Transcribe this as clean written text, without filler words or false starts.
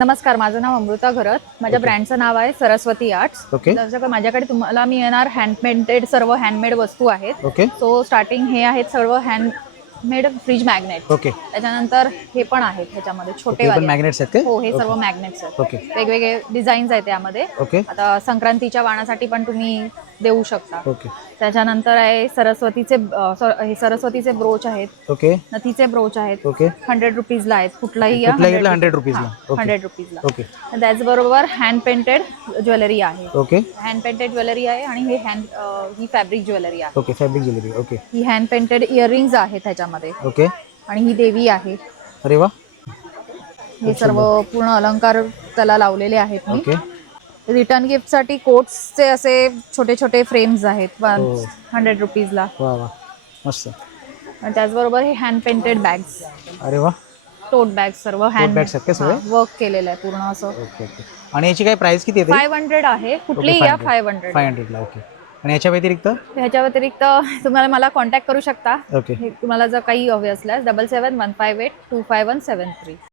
नमस्कार, माझं नाव अमृता घरत. माझ्या ब्रँडचं नाव आहे सरस्वती आर्ट्स. माझ्याकडे तुम्हाला मी येणार हँडपेंटेड सर्व हँडमेड वस्तू आहेत. सो स्टार्टिंग हे आहेत सर्व हँडमेड फ्रीज मॅग्नेट. त्याच्यानंतर हे पण आहेत, ह्याच्यामध्ये छोटे वाले मॅग्नेट्स आहेत. हो, हे सर्व मॅग्नेट्स आहेत. वेगवेगळे डिझाईन्स आहेत त्यामध्ये. आता संक्रांतीच्या वाणासाठी पण तुम्ही देऊ शकता. त्याच्यानंतर आहे सरस्वतीचे ब्रोच आहेत. नथीचे ब्रोच आहेत. 100 रुपीजला आहेत. कुठलाही 100 रुपीजला. 100 रुपीजला. त्याचबरोबर हँड पेंटेड ज्वेलरी आहे. हँड पेंटेड ज्वेलरी आहे आणि ही फॅब्रिक ज्वेलरी आहे. Fabric jewellery. ही हँड पेंटेड इयरिंग्स आहेत त्याच्यामध्ये. आणि ही देवी आहे. अरे वा. हे सर्व पूर्ण अलंकार त्याला लावलेले आहेत मी. रिटर्न गिफ्ट साठी कोट्सचे असे छोटे छोटे फ्रेम्स आहेत 100 रुपीजला. मस्त. आणि त्याचबरोबर हे हँड पेंटेड बॅग्स. अरे वा. टोट बॅग सर्व हँड वर्क केलेलं आहे पूर्ण असं. आणि याची काय प्राइस किती आहे? 500 आहे. कुठलीही या 500 ला. आणि याच्या व्यतिरिक्त तुम्हाला मला कॉन्टॅक्ट करू शकता. तुम्हाला जर काही हवे असल्यास 7715825173.